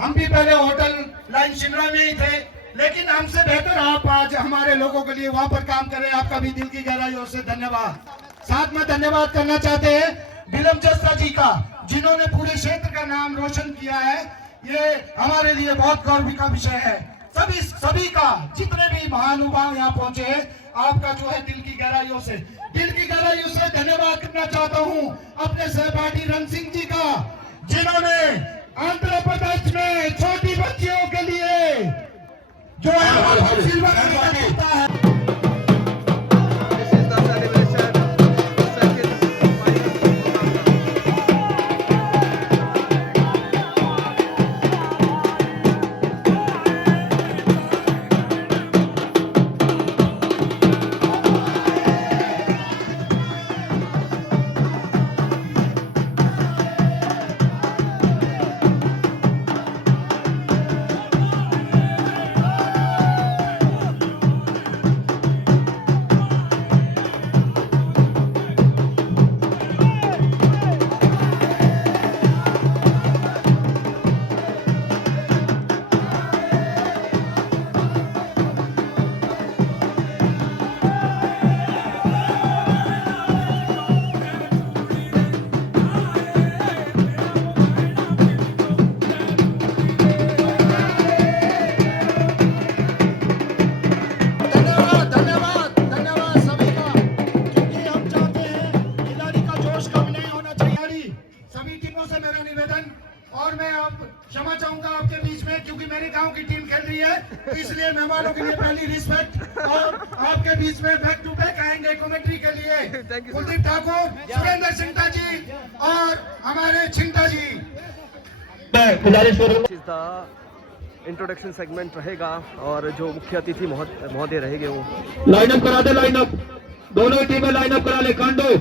हम भी पहले होटल लाइन शिमला में ही थे, लेकिन हमसे बेहतर आप आज हमारे लोगों के लिए वहां पर काम करें। आपका भी दिल की गहराइयों से धन्यवाद। साथ में धन्यवाद करना चाहते हैं बिलम जस्ता जी का, जिन्होंने पूरे क्षेत्र का नाम रोशन किया है। ये हमारे लिए बहुत गौरव का विषय है। सभी का, जितने भी महानुभाव यहाँ पहुंचे हैं, आपका जो है दिल की गहराइयों से धन्यवाद करना चाहता हूँ अपने सहपाठी रण सिंह जी का, जिन्होंने आंध्र प्रदेश में छोटी बच्चियों के लिए जो है सिल्वर मिलता है। और मैं आप क्षमा चाहूंगा आपके बीच में, क्योंकि मेरे गांव की टीम खेल रही है, तो इसलिए मेहमानों के लिए पहली रिस्पेक्ट। और आपके बीच में बैक टू बैक आएंगे कमेंट्री के लिए कुलदीप ठाकुर, सुरेंद्र सिंटा जी और हमारे छिंटा जी। इंट्रोडक्शन सेगमेंट रहेगा और जो मुख्य अतिथि महोदय रहेंगे वो लाइनअप करा दे, लाइनअप दोनों टीमें लाइनअप करा ले। कांडो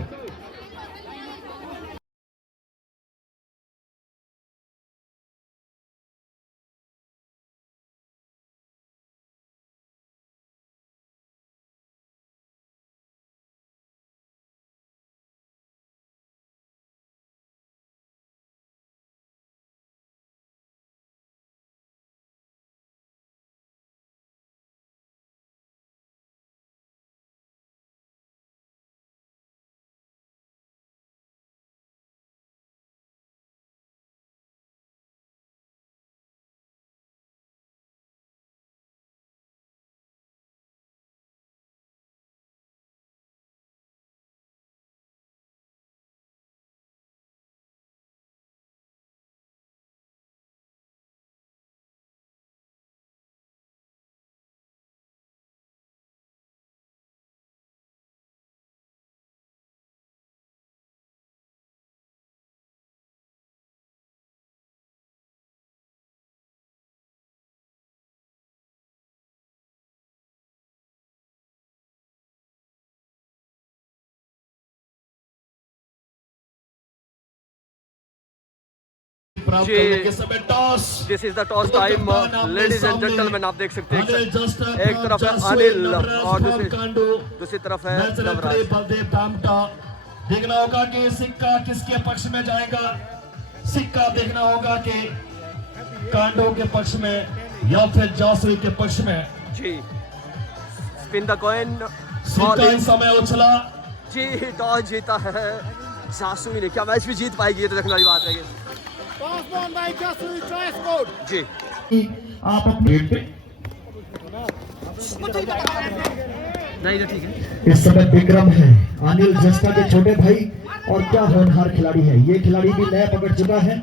this is the toss time ladies and gentlemen. आप देख सकते हैं एक तरफ है अनिल और दूसरी तरफ है नवराज। देखना होगा कि सिक्का किसके पक्ष में जाएगा। सिक्का देखना होगा कि कांडो के पक्ष में या फिर जासुई के पक्ष में। जी स्पिन द कॉइन। सिक्का इस समय उछला जी, टॉस जीता है जासुई ने। क्या मैच भी जीत पाएगी, ये तो देखने वाली बात है। जी आप अपने नहीं ठीक है। इस समय विक्रम है अनिल जस्ता के छोटे भाई, और क्या होनहार खिलाड़ी है ये। खिलाड़ी भी नया पकड़ चुका है,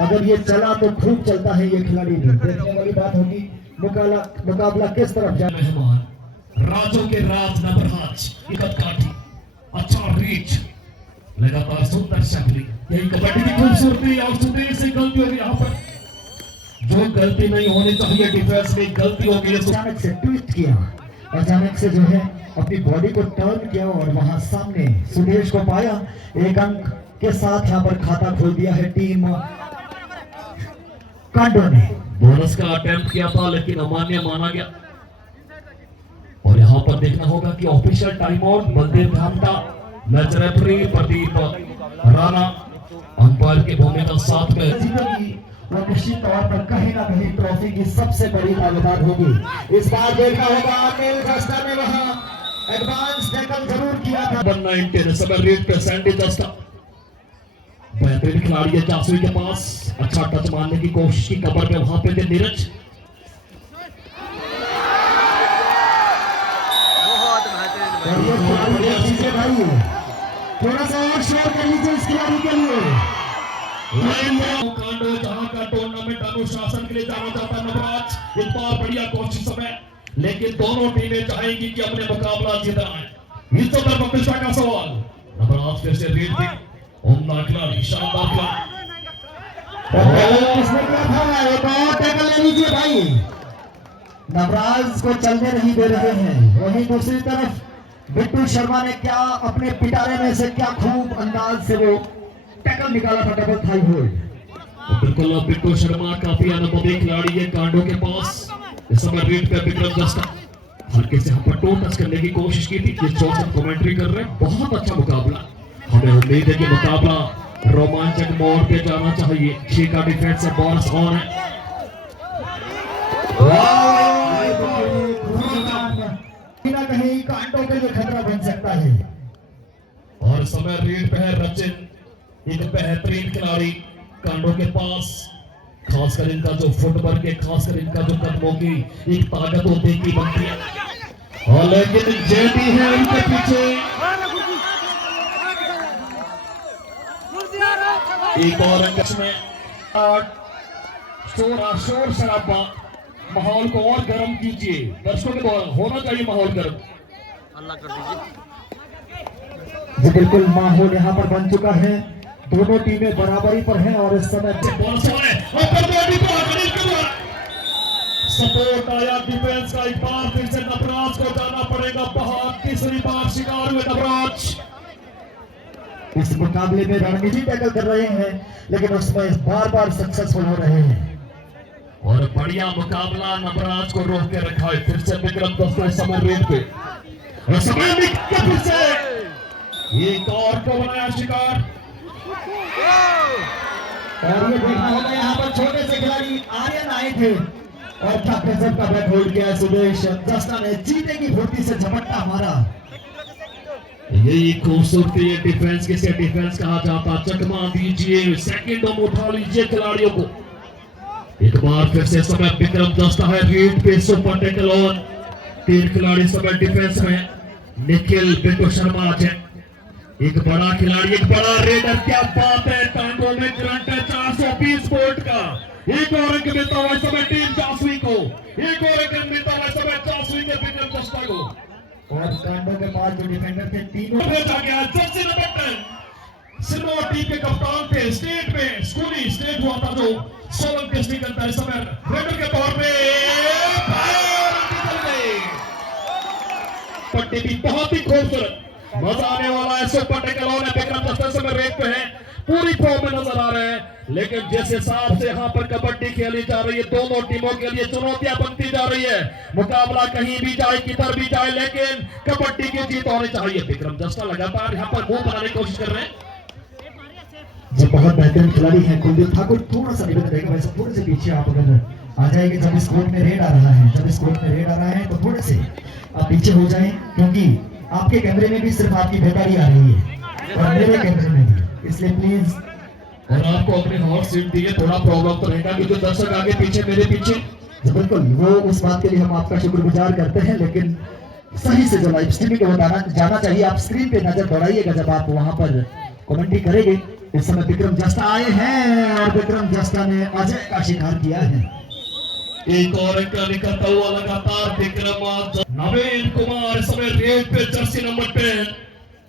अगर ये चला तो खूब चलता है ये खिलाड़ी भी। देखने वाली बात होगी मुकाबला किस तरफ जाए। मेहमान राजों के राज नवराज इकत काठी, अच्छा रीच, लगातार सुंदर शक्ति, यही कबड्डी की खूबसूरती। और सुंदर से गलती होगी यहाँ पर, जो गलती नहीं होनी चाहिए डिफेंस में गलती हो गई। अचानक से ट्विस्ट किया, अचानक से जो है अपनी बॉडी को टर्न किया और वहां सामने सुदेश को पाया। एक अंक के साथ यहाँ पर खाता खोल दिया है टीम कांडो ने। बोनस का अटेम्प्ट किया था लेकिन अमान्य माना गया। और यहाँ पर देखना होगा कि official time out Baldev Dhamta, match referee Pradeep Rana, umpire की भूमिका साथ में। वो निश्चित तौर पर कहीं ना कहीं ट्रॉफी की सबसे बड़ी दावेदार होगी। इस बार देखा होगा अनिल जस्टा ने वहां एडवांस टैकल जरूर किया था। 190 समय रेट पे सैंडी जस्टा बेहतरीन खिलाड़ी है जासुई के पास, अच्छा टच मारने की कोशिश की, कवर में वहां पे थे नीरज। बहुत और ये खिलाड़ी बेहतरीन देख लीजिए भाई, थोड़ा सा और शेयर कर लीजिए इस खिलाड़ी के लिए। कांडो जहां का टूर्नामेंट अनुशासन के लिए जाना जाता है नवराज, इस बार बढ़िया कोशिश है, लेकिन दोनों टीमें चाहेंगी कि अपने मुकाबला जीतना है। इस तरह प्रतिष्ठा का सवाल, नवराज फिर से रीड थी, उम्दा खिलाड़ी, शानदार खिलाड़ी। इसने क्या था, एक और टैकल ले लीजिए भाई। नवराज को चलने नहीं दे रहे हैं। वहीं दूसरी तरफ बिट्टू शर्मा ने क्या अपने पिटारे में से क्या खूब अंदाज से वो टैकल निकाला था, डबल थाई होल्ड। बिल्कुल बिट्टू शर्मा काफी अनुभवी खिलाड़ी है कांडो के पास। इस समय रीड पे विक्रम जस्टा हल्के से यहाँ पर टो टच करने की कोशिश की थी। जिस चौक से कमेंट्री कर रहे हैं, बहुत अच्छा मुकाबला, हमें उम्मीद है कि मुकाबला रोमांचक मोड़ पे जाना चाहिए। छह का डिफेंस से बॉल्स ऑन है, कहीं ना कहीं कांटों के लिए खतरा बन सकता है। और समय रीड पे है रचिन, एक बेहतरीन खिलाड़ी कांडो के पास, खासकर इनका जो फुटवर्क है, खासकर इनका जो कदमों की एक ताकत होती है की बनती है। और लेकिन जेडी है उनके पीछे, एक और अंक में शोर शराबा, माहौल को और गर्म कीजिए, दर्शकों के द्वारा होना चाहिए माहौल गर्म। अल्लाह कर दीजिए। जी बिल्कुल, माहौल यहाँ पर बन चुका है, दोनों टीमें बराबरी पर हैं और इस समय सपोर्ट आया डिफेंस का, एक बार फिर से नवराज को जाना पड़ेगा बाहर, तीसरी बार शिकार हुए नवराज। इस मुकाबले में रणनीति टैकल कर रहे हैं, लेकिन उसमें बार बार सक्सेसफुल हो रहे हैं। और बढ़िया मुकाबला नवराज को रोक के रखा है। फिर से विक्रम दोस्तों समय रेट पे, और समय फिर से एक और को बनाया शिकार। और ये देखना होगा यहाँ पर छोटे से खिलाड़ी आर्यन आए थे और क्या गजब का बैट होल्ड किया सुदेश जस्टा ने, चीते की फुर्ती से झपट्टा मारा। यही खूबसूरती है डिफेंस, किसे डिफेंस कहा जाता। चकमा दीजिए, सेकंडों में उठा लीजिए खिलाड़ियों को। एक बार फिर से समय विक्रम जस्टा है रीड पे, सुपर टैकल ऑन, तीन खिलाड़ी समय डिफेंस में, निखिल बिट्टू शर्मा है, एक बड़ा खिलाड़ी, एक बड़ा रेडर, क्या बात है, टांगों में करंट है 420 वोल्ट का। एक और अंक मिलता हुआ समय टीम जासुई को, एक और अंक मिलता हुआ समय जासुई के विक्रम जस्टा को। और कांडो के पास जो डिफेंडर थे तीनों भेजा गया जर्सी नंबर 10 सिल्वर टीम के कप्तान थे, स्टेट में स्कूली स्टेट हुआ था जो 16 टेस्ट निकलता है समय रेडर के तौर पे पट्टी भी बहुत ही खूबसूरत, मजा आने वाला है। सुपर टैकल ऑन है, विक्रम जस्टा समय रेट पे है, पूरी फॉर्म में नजर आ रहे हैं। लेकिन जिस हिसाब से यहाँ पर कबड्डी खेली जा रही है, दोनों टीमों के लिए चुनौतियां बनती जा रही है। मुकाबला कहीं भी जाए, किधर भी जाए, लेकिन कबड्डी की जीत होनी चाहिए। विक्रम जस्टा लगातार यहाँ पर मुंह बनाने की कोशिश कर रहे हैं। जो बहुत बेहतरीन खिलाड़ी हैं कुलदीप ठाकुर, थोड़ा सा निवेदन रहेगा वैसे थोड़े से पीछे आप अगर आ जाएंगे, जब इस कोर्ट में रेड आ रहा है, जब इस कोर्ट में रेड आ रहा है तो थोड़े से आप पीछे हो जाएं, क्योंकि आपके कैमरे में भी सिर्फ आपकी बेकारी आ रही है और मेरे कैमरे में भी, इसलिए प्लीज। और आपको अपनी हॉट सीट दी है, थोड़ा प्रॉब्लम तो रहेगा कि जो दर्शक आगे पीछे मेरे पीछे, बिल्कुल वो उस बात के लिए हम आपका शुक्रगुजार करते हैं, लेकिन सही से जो लाइव स्ट्रीमिंग को बताना जाना चाहिए, आप स्क्रीन पे नजर दौड़ाइएगा जब आप वहां पर कमेंट्री करेंगे। इस समय विक्रम जस्टा आए हैं और विक्रम जस्टा ने अजय का शिकार किया है। एक और अंक निकलता हुआ लगातार विक्रम नवीन कुमार समय रेड पे जर्सी नंबर 10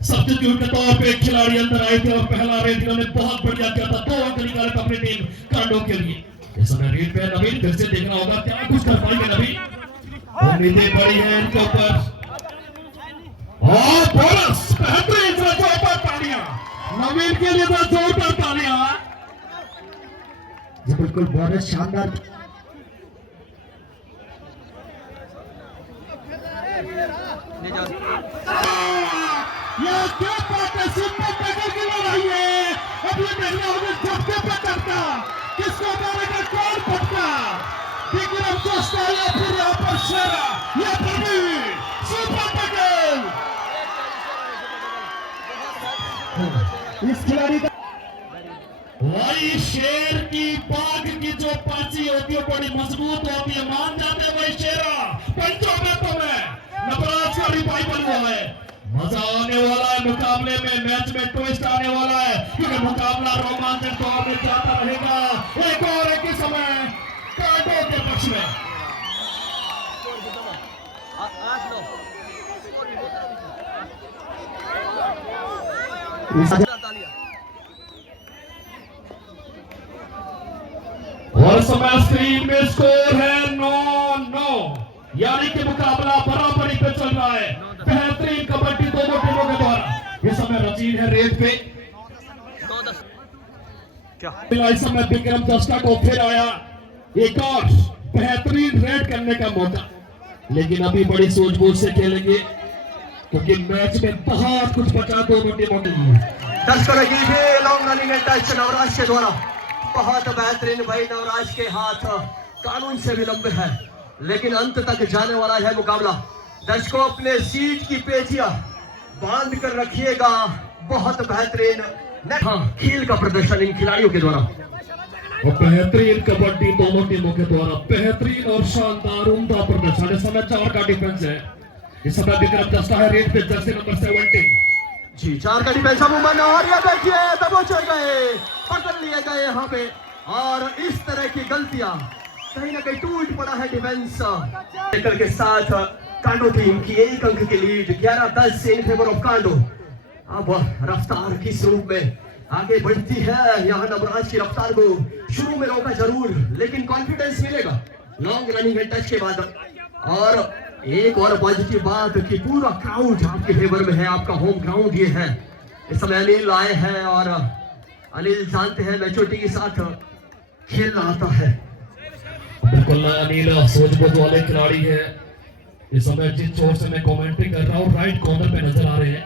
सब्स्टिट्यूट के तौर पे खिलाड़ी अंदर आए थे और पहला रेड इन्होंने बहुत बढ़िया किया था, 2 अंक निकाले थे अपनी टीम कांडो के लिए। इस समय रेड पे नवीन फिर से देखना होगा क्या कुछ कर पाएंगे नवीन, उम्मीदें बड़ी हैं इनके ऊपर। और बोनस बेहतरीन से जोरदार तालियां नवीन के लिए, तो जोरदार तालियां। जी बिल्कुल, बहुत शानदार। ये क्या बात है, सुपर टैकल की लड़ाई है। अब ये देखना होगा झटके पे करता किसको मारेगा, कौन पटका, विक्रम जोस्टा या फिर यहाँ पर शेरा या प्रवीण सुपर टैकल। इस खिलाड़ी का भाई शेर की बाघ की जो पाची होती है बड़ी मजबूत होती है, मान जाते हैं भाई शेरा पंचों में नटराज का रिपाई बन हुआ है। मजा आने वाला है मुकाबले में, मैच में ट्विस्ट आने वाला है क्योंकि मुकाबला रोमांचक दौर में जाता रहेगा। एक और एक ही समय कांटों के पक्ष में। और समय स्क्रीन में स्कोर है 9-9, यानी कि मुकाबला बराबरी पे चल रहा है। बेहतरीन कबड्डी दोनों टीमों के द्वारा। इस समय रचीन है रेत पे, क्या इस समय विक्रम जस्टा को फिर आया एक और बेहतरीन रेड करने का मौका, लेकिन अभी बड़ी सूझबूझ से खेलेंगे क्योंकि मैच में बहुत कुछ बचा दोनों टीमों के लिए। दर्शकों की भी लॉन्ग रनिंग टच नवराज के द्वारा बहुत बेहतरीन भाई। नवराज के हाथ कानून से भी लंबे हैं, लेकिन अंत तक जाने वाला है मुकाबला। दर्शकों अपने सीट की पेटियां बांध कर रखिएगा। बहुत बेहतरीन खेल का प्रदर्शन इन खिलाड़ियों के द्वारा और बेहतरीन कबड्डी दोनों टीमों के द्वारा, बेहतरीन और शानदार उम्दा प्रदर्शन। इस समय 4 का डिफेंस है। इस समय विक्रम जस्टा है रेड पे, जर्सी नंबर 17 जी। 4 का डिफेंस मूवमेंट और ये देखिए दबोच गए, पकड़ लिए गए यहाँ पे। और इस तरह की गलतियां कहीं ना कहीं टूट पड़ा है डिफेंस के साथ। कांडो टीम की 1 अंक की लीड 11-10 इन फेवर ऑफ कांडो। अब रफ्तार किस रूप में आगे बढ़ती है, यहाँ नवराज की रफ्तार को शुरू में रोका जरूर, लेकिन कॉन्फिडेंस मिलेगा लॉन्ग रनिंग टच के बाद। और एक और पॉजिटिव बात कि पूरा क्राउड आपके फेवर में है, आपका होम ग्राउंड ये है। इस समय अनिल आए हैं और अनिल जानते हैं मैच्योरिटी के साथ खेलना आता है। बिल्कुल अनिल सूझबूझ वाले खिलाड़ी है। इस समय जिस जोर से मैं कमेंट्री कर रहा हूँ राइट कॉर्नर पे नजर आ रहे हैं,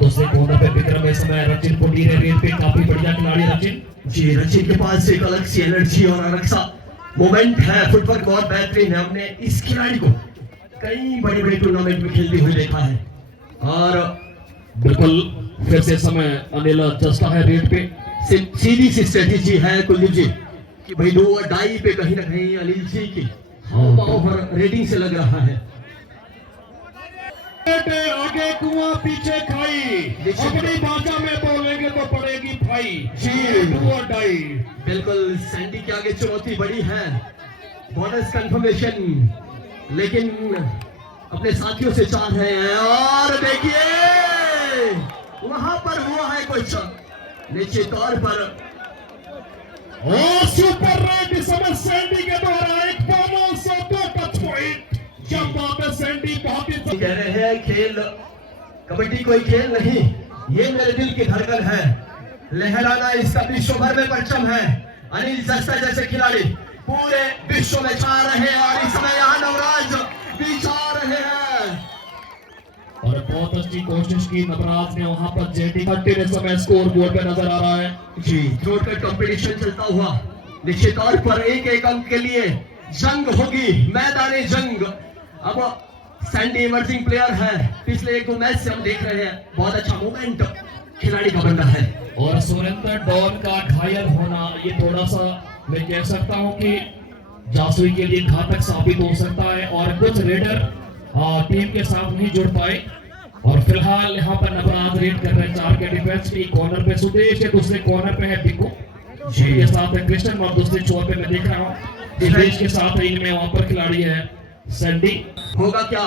दूसरे कॉर्नर पे विक्रम। इस समय रचिन पुटीर है रेड पे, काफी बढ़िया खिलाड़ी रचिन जी। रचिन के पास एक अलग सी एनर्जी और अलग सा मोमेंट है, फुटवर्क बहुत बेहतरीन है। हमने इस खिलाड़ी को कई बड़े बड़े टूर्नामेंट में खेलते हुए देखा है। और बिल्कुल फिर से समय अनिल जस्टा है रेड पे। सीधी सी स्ट्रेटेजी है कुलदीप जी कि भाई डू और डाई पे कहीं ना कहीं अनिल जी की ओवर रेटिंग से लग रहा है। आगे कुआं पीछे खाई, अपनी भाषा में बोलेंगे तो पड़ेगी भाई जी। डू और डाई। बिल्कुल सैंडी के आगे चुनौती बड़ी है, बोनस कंफर्मेशन, लेकिन अपने साथियों से चाह रहे हैं। और देखिए वहां पर हुआ है कुछ निश्चित तौर पर। और सुपर रेड इस समय सैंडी के द्वारा एक बोनस और 2 टच पॉइंट। जब बात है सैंडी बहुत ही कह रहे हैं खेल कबड्डी कोई खेल नहीं, ये मेरे दिल की धड़कन है। लहराना इसका विश्व भर में परचम है। अनिल जस्टा जैसे खिलाड़ी पूरे विश्व में छा रहे हैं और इस समय यहाँ नवराज भी छा रहे हैं। और बहुत अच्छी कोशिश की नवराज ने वहां पर। जेडी 30 इस समय स्कोर बोर्ड पे नजर आ रहा है जी। थ्रोट कट कंपटीशन चलता हुआ निश्चित तौर पर 1-1 अंक के लिए जंग होगी, मैदानी जंग। अब सैंडी इमर्जिंग प्लेयर है, पिछले 1-2 मैच से हम देख रहे हैं बहुत अच्छा मूवमेंट खिलाड़ी का बन रहा है। और सुरेंद्र डॉन का घायल होना ये थोड़ा सा मैं कह सकता हूं कि जासूई के लिए घातक साबित हो सकता है। और कुछ रेडर टीम के साथ नहीं जुड़ पाए। और फिलहाल यहाँ पर नवराज रेड कर रहे हैं 4 के डिफेंस की। कॉर्नर पे सुदेश है, दूसरे कॉर्नर पे है बिको जी के साथ है कृष्ण, और दूसरे छोर पे मैं देख रहा हूँ दिनेश के साथ इनमें वहां पर खिलाड़ी है सैंडी। होगा क्या,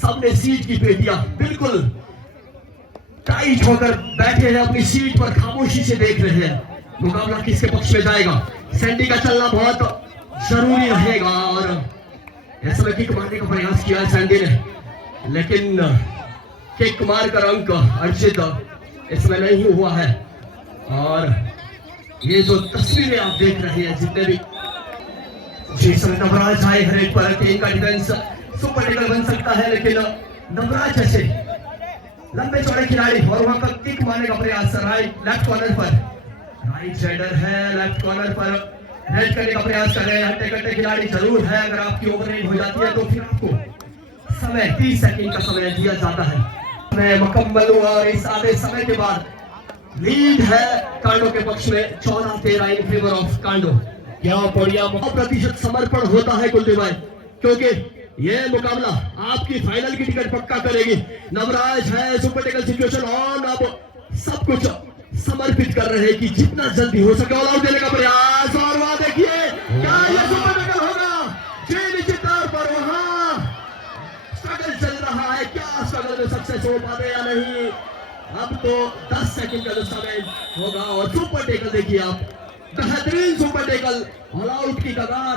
सबने सीट की पेटियां बिल्कुल टाइट होकर बैठे हैं अपनी सीट पर, खामोशी से देख रहे हैं मुकाबला किसके पक्ष में जाएगा। सैंडी का चलना बहुत जरूरी रहेगा। और ऐसे में किक मारने का प्रयास किया सैंडी ने, लेकिन किक मारकर अंक अर्जित इसमें नहीं हुआ है। और ये जो तस्वीरें आप देख रहे हैं जितने भी जी, समय नवराज आए हर एक पर टीम का डिफेंस सुपर टेकल बन सकता है, लेकिन नवराज जैसे लंबे चौड़े खिलाड़ी और वहां पर किक मारने का प्रयास राइट लेफ्ट कॉर्नर पर राइट साइडर है, लेफ्ट कॉर्नर पर हेड करने का प्रयास कर रहे हैं। हट्टे कट्टे खिलाड़ी जरूर है। अगर आपकी ओवर रेंज हो जाती है तो फिर आपको समय 30 सेकंड का समय दिया जाता है। मैं मुकम्मल हुआ और इस आधे समय के बाद लीड है कांडो के पक्ष में 14-13 इन फेवर ऑफ कांडो। क्या बढ़िया 100% समर्पण होता है कुलदीप भाई, क्योंकि ये मुकाबला आपकी फाइनल की टिकट पक्का करेगी। नवराज है, सुपर टेकल सिचुएशन ऑन, अब सब कुछ समर्पित कर रहे हैं कि जितना जल्दी हो सके ऑल आउट देने का प्रयास। और वहां देखिए क्या ये सुपर टेकल होगा जी, निश्चित तौर पर वहां स्ट्रगल चल रहा है। क्या स्ट्रगल में सक्सेस हो पाते या नहीं, अब तो 10 सेकंड का जो समय होगा। और सुपर टेकल देखिए आप, बेहतरीन सुपर टेकल, ऑल आउट की कगार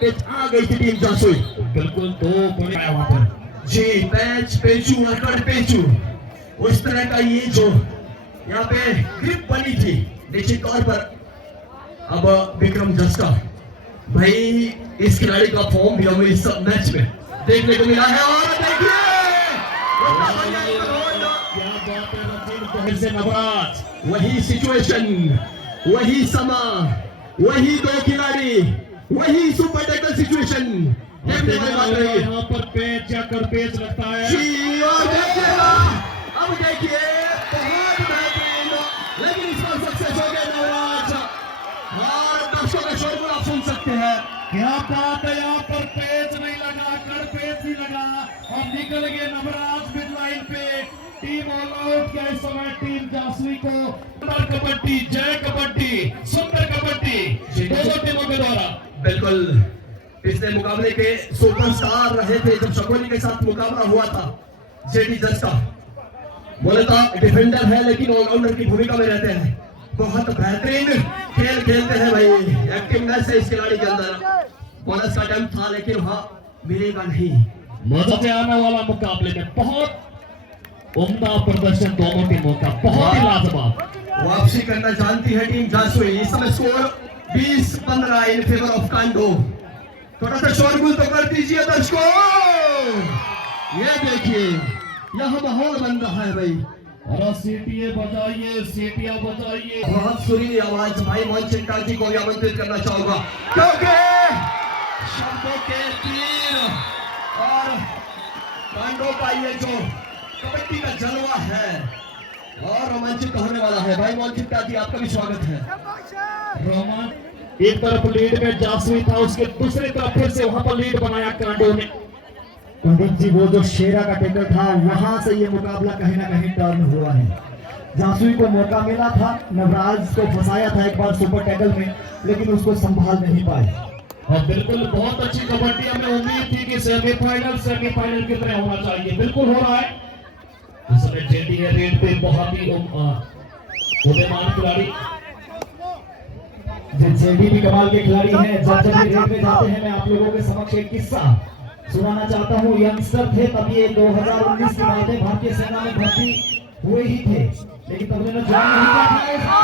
पे आ गई थी टीम जासुई। बिल्कुल दो बड़े वहां पर जी, पैच पेचू और कड़ पेचू, उस तरह का ये जो यहाँ पे ग्रिप बनी थी निश्चित तौर पर। अब विक्रम जस्टा भाई, इस खिलाड़ी का फॉर्म भी हमें इस मैच में देखने को मिला है। और देखिए से नवराज, वही सिचुएशन, वही समा, वही दो खिलाड़ी, वही सुपर टेकल सिचुएशन देखने वाली बात रही है। यहाँ पर पेच या कर पेच लगता है जी, और देखिएगा अब देखिए बहुत बेहतरीन, लेकिन इस पर सक्सेस हो गए नवराज। और दर्शकों का शोरगुल आप सुन सकते हैं। क्या बात है, यहाँ पर पेच नहीं लगा, कर पेच नहीं लगा और निकल गए नवराज मिड लाइन पे। टीम ऑल आउट किया इस समय टीम जासुई को। सुंदर कबड्डी, जय कबड्डी, सुंदर कबड्डी दोनों टीमों के द्वारा। बिल्कुल पिछले मुकाबले के सुपरस्टार रहे थे जब शकोली के साथ मुकाबला हुआ था। जेडी जस्टा बोलता डिफेंडर है लेकिन ऑलराउंडर की भूमिका में रहते हैं। बहुत बेहतरीन खेल खेलते हैं भाई, एक्टिवनेस है इस खिलाड़ी के अंदर। बोनस का अटेम्प्ट था लेकिन वहां मिलेगा नहीं। मजा से आने वाला मुकाबले में बहुत उम्दा प्रदर्शन दोनों टीमों का, बहुत ही लाजवाब। वापसी करना जानती है टीम जासुई। इस समय स्कोर 20-15 इन फेवर ऑफ कांडो। थोड़ा सा शोरगुल तो कर दीजिए दर्शकों। ये देखिए यह माहौल बन रहा है भाई। और सीटियां बजाइए, सीटियां बजाइए। बहुत सुरीली आवाज भाई मोहन चिंता जी को भी आमंत्रित करना चाहूंगा, क्योंकि शब्दों के तीर और कांडो का ये जो कबड्डी का जलवा है और रोमांचित होने वाला है। भाई मोहन चिंता जी आपका भी स्वागत है। रोमान एक तरफ लीड में जासुई था, उसके दूसरी तरफ फिर से वहां पर लीड बनाया कांडो ने। कुलदीप जी, वो जो शेरा का टेकल था वहां से ये मुकाबला कहीं ना कहीं टर्न हुआ है। जासुई को मौका मिला था, नवराज को फंसाया था एक बार सुपर टेकल में, लेकिन उसको संभाल नहीं पाए। और बिल्कुल बहुत अच्छी कबड्डी, हमें उम्मीद थी कि सेमीफाइनल की तरह होना चाहिए, बिल्कुल हो रहा है। इस समय जेडी है रेड पे, बहुत ही उदयमान खिलाड़ी। जेडी भी कमाल के खिलाड़ी हैं। जब जब रेड में जाते हैं, मैं आप लोगों के समक्ष एक किस्सा सुनाना चाहता हूँ। यंगस्टर थे तब, ये 2019 की बात है, भारतीय सेना में भर्ती हुए ही थे, लेकिन तब उन्होंने ज्वाइन नहीं किया था।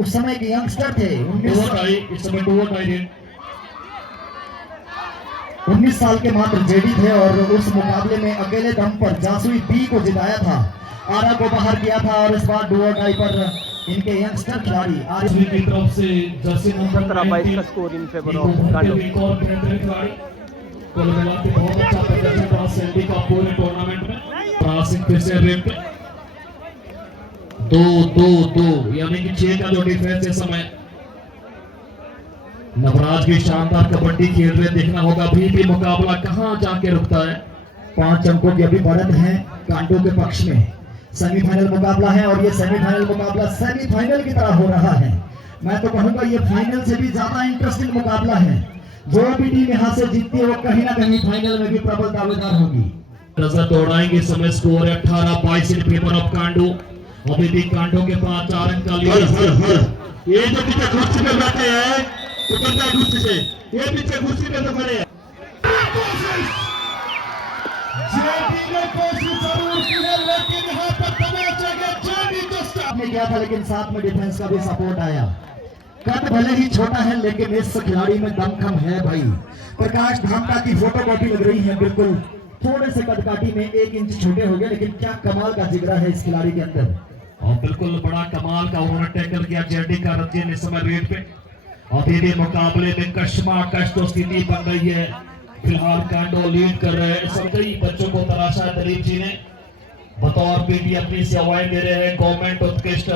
उस समय के यंगस्टर थे, 19 साल के मात्र जेडी थे और उस मुकाबले में अकेले दम पर जासुई बी को जिताया था, आरा को बाहर किया था। और इस बार डू और डाई पर इनके यंगस्टर खिलाड़ी आरएसबी की तरफ से जर्सी नंबर 17-22 का स्कोर इन फेवर ऑफ कांडो। एक और बेहतरीन खिलाड़ी कुल मिला के बहुत अच्छा प्रदर्शन रहा सैंडी का पूरे टूर्नामेंट में। प्रासिंग फिर से रेड पे 2-2-2 यानी कि 6 का जो डिफेंस है समय। नवराज की शानदार कबड्डी खेल रहे, देखना होगा अभी भी मुकाबला कहां जाके रुकता है। 5 अंकों की अभी बढ़त है कांडो के पक्ष में। सेमीफाइनल मुकाबला है और ये सेमीफाइनल मुकाबला सेमीफाइनल की तरह हो रहा है। मैं तो कहूंगा ये फाइनल से भी ज्यादा इंटरेस्टिंग मुकाबला है। जो भी टीम यहाँ से जीतती है वो कहीं ना कहीं फाइनल में भी प्रबल दावेदार होगी। नजर दौड़ाएंगे, समय स्कोर है 18-22 इन फेवर ऑफ कांडो। अभी भी कांडो के पास 4 अंक का लीड। ये जो पीछे कुर्सी पे बैठे हैं, उतरता कुर्सी से, ये पीछे कुर्सी पे तो खड़े हैं। आपने किया था, लेकिन साथ में डिफेंस का भी सपोर्ट आया। कद भले ही छोटा है लेकिन इस खिलाड़ी में दमखम है भाई। प्रकाश धामका की फोटोकॉपी लग रही है, बिल्कुल थोड़े से कदकाठी में 1 इंच छोटे हो गए, लेकिन क्या कमाल का जिगरा है इस खिलाड़ी के अंदर। और बिल्कुल बड़ा कमाल का उन्होंने टैकल किया जेडी का रंजन इस समय रेड पे। और धीरे मुकाबले में कश्मकश तो स्थिति बन रही है। फिलहाल कांडो लीड कर रहे हैं। इस समय कई बच्चों को तराशा है दिलीप जी ने, बतौर पीटी अपनी सेवाएं दे रहे हैं गवर्नमेंट उत्कृष्ट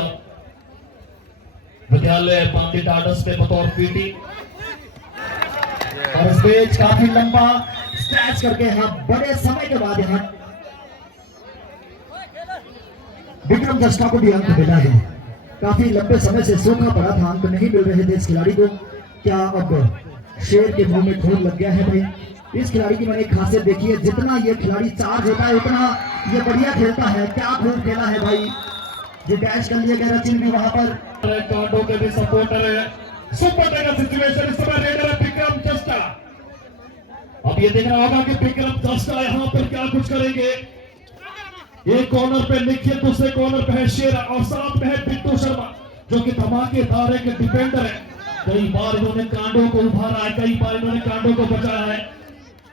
विद्यालय बांदी टाडस में बतौर पीटी। और इस पेज काफी लंबा स्क्रैच करके यहाँ बड़े समय के बाद यहाँ विक्रम जस्टा को भी अंक मिला है। काफी लंबे समय से सूखा पड़ा था, अंक नहीं मिल रहे थे इस खिलाड़ी को। क्या अब शेर के मुंह में खून लग गया है भाई? इस खिलाड़ी की मैंने एक खासियत देखी है, जितना ये खिलाड़ी चार्ज होता है उतना ये बढ़िया खेलता है। क्या खूब खेला है भाई, ये डैश कर लिया गया। रचिन भी वहां पर कांडो के भी सपोर्टर है। सुपर टेकर सिचुएशन इस समय रेडर है विक्रम जस्टा। अब ये देखना होगा कि विक्रम जस्टा यहाँ पर क्या कुछ करेंगे। एक कॉर्नर पे निखिल, दूसरे कॉर्नर पे है शेरा और साथ में है बिट्टू शर्मा जो कि धमाकेदार एक डिफेंडर है। कई बार इन्होंने कांडो को उभारा है, कई बार इन्होंने कांडो को बचाया है।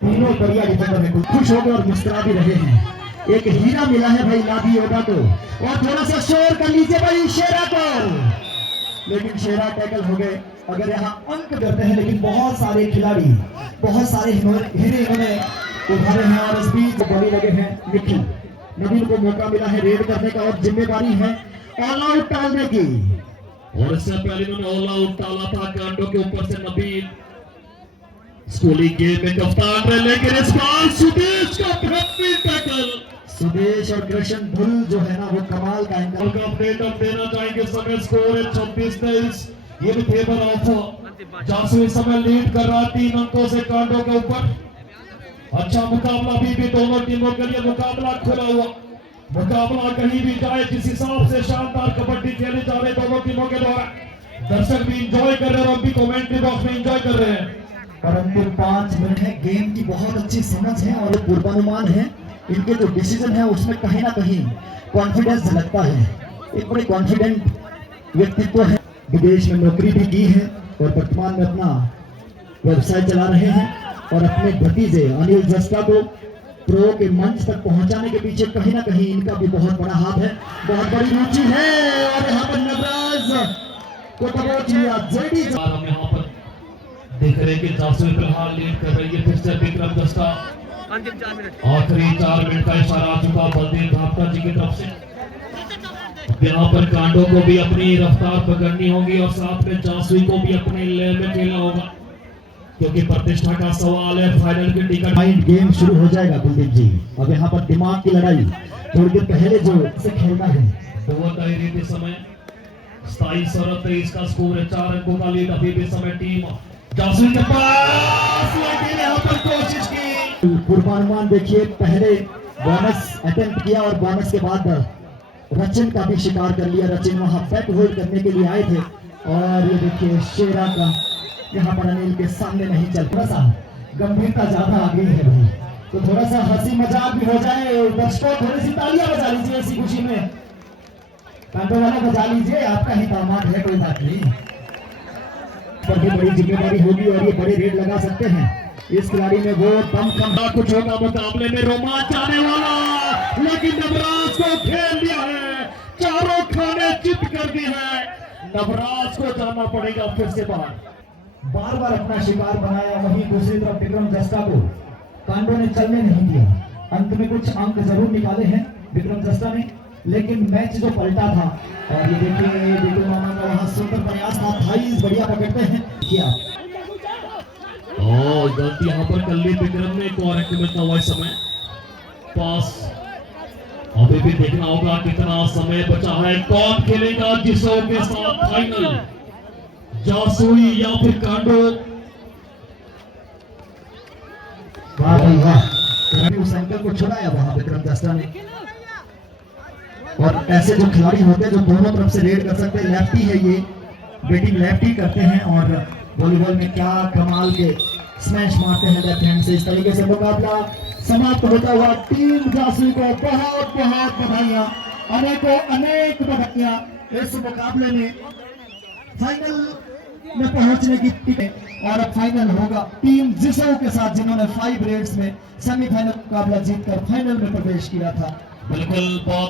तीनों बढ़िया डिफेंडर है, खुश हो गए और मुस्कुरा भी रहे हैं। एक हीरा मिला है भाई लाभी योदा को। और थोड़ा सा शोर कर लीजिए भाई शेरा को, लेकिन शेरा टैकल हो गए। अगर यहाँ अंक करते हैं, लेकिन बहुत सारे खिलाड़ी, बहुत सारे हीरे इन्होंने उभारे हैं। और इस बीच बॉडी लगे हैं निखिल, नबील को मौका मिला है रेड करने का और जिम्मेदारी है ऑल आउट डालने की। और इससे पहले इन्होंने ऑल आउट डाला था कांडो के ऊपर से नबील। स्कूली गेम में कप्तान रहे, लेकिन इस बार सुदेश का बेहतरीन टैकल। सुदेश और कृष्ण धुल जो है ना वो कमाल का एंगल का अपडेट हम देना चाहेंगे। समय स्कोर है 26-23, ये भी फेवर ऑफ जासू इस समय लीड कर रहा है 3 अंकों से कांडो के ऊपर। अच्छा मुकाबला अभी भी दोनों टीमों के लिए मुकाबला खुला हुआ। मुकाबला कहीं भी जाए, जिस हिसाब से शानदार कबड्डी खेली जा रही दोनों टीमों के द्वारा, दर्शक भी इंजॉय कर रहे हैं और भी कमेंट्री बॉक्स में इंजॉय कर रहे हैं। और अंतिम 5 मिनट है, गेम की बहुत अच्छी समझ है और पूर्वानुमान है। इनके जो डिसीजन है उसमें कहीं ना कहीं कॉन्फिडेंस झलकता है। एक बड़े कॉन्फिडेंट व्यक्तित्व है, विदेश में नौकरी भी की है और वर्तमान में अपना व्यवसाय चला रहे हैं। और अपने भतीजे अनिल जस्टा को प्रो के मंच तक पहुंचाने के पीछे कहीं ना कहीं इनका भी बहुत बड़ा हाथ है, बहुत बड़ी रुचि है। और यहाँ पर नटराज को दबोच लिया जेडी। हम यहाँ पर देख रहे हैं कि जासू फिलहाल लीड कर रही है। फिर से विक्रम जस्टा, अंतिम 4 मिनट, आखिरी 4 मिनट का इशारा आ चुका बलदेव धापका जी की तरफ से। यहाँ पर कांडो को भी अपनी रफ्तार पकड़नी होगी और साथ में जासू को भी अपने लय में खेलना होगा, क्योंकि प्रतिष्ठा का सवाल है। फाइनल की टिकट माइंड गेम शुरू हो जाएगा कुलदीप जी। अब यहाँ पर दिमाग की लड़ाई थोड़ी देर पहले जो से खेलना है तो वो तय रीति समय 27 और 23 का स्कोर है। 4 अंकों का लीड अभी भी समय टीम जासू के पास, लेकिन यहाँ पर कोशिश की। पूर्वानुमान देखिए, पहले बोनस अटेम्प्ट किया और बोनस के बाद रचिन का भी शिकार कर लिया। रचिन वहां बैक होल्ड करने के लिए आए थे और ये देखिए शेरा का यहाँ पर अनिल के सामने नहीं चल। थोड़ा सा गंभीरता ज्यादा आ गई है भाई, तो थोड़ा सा हंसी मजाक भी हो जाए। दर्शकों थोड़ी सी तालियां बजा लीजिए ऐसी खुशी में। कांटो वाला बजा लीजिए, आपका ही दामाद है, कोई बात नहीं। पर भी बड़ी जिम्मेदारी होगी और ये बड़े रेड लगा सकते हैं। इस खिलाड़ी में वो दम कम कुछ होगा मुकाबले में रोमांच आने वाला, लेकिन नवराज को खेल दिया है। चारों खाने चित कर दी है। नवराज को जाना पड़ेगा फिर से बाहर। बार बार अपना शिकार बनाया। वहीं दूसरी तरफ विक्रम जस्टा को कांडो ने चलने नहीं दिया। अंत में कुछ अंक जरूर निकाले हैं विक्रम जस्टा ने, लेकिन मैच जो पलटा था। और ये देखिए विक्रम मामा का वहां सुंदर प्रयास था, थाईज बढ़िया पकड़ते हैं किया। गलती यहाँ पर कर ली विक्रम ने। एक और एक्टिवेट हुआ इस समय पास। अभी भी देखना होगा कितना समय बचा है। कौन खेलेगा जिसों के साथ फाइनल, जासुई या फिर कांडो। वाह भाई वाह, उस एंगल को छुड़ाया वहां विक्रम जस्टा ने। और ऐसे जो खिलाड़ी होते हैं जो दोनों तरफ से रेड कर सकते हैं, लेफ्टी है ये, बैटिंग लेफ्टी करते हैं और वॉलीबॉल में क्या कमाल के स्मैश मारते हैं लेफ्ट हैंड से। इस तरीके से मुकाबला समाप्त होता हुआ टीम जासुई को बहुत बहुत बधाइयां, अनेकों अनेक बधाइयां। इस मुकाबले में फाइनल में पहुंचने की और अब फाइनल होगा टीम जिसो के साथ, जिन्होंने 5 रेड्स में सेमीफाइनल मुकाबला जीतकर फाइनल में प्रवेश किया था। बिल्कुल बहुत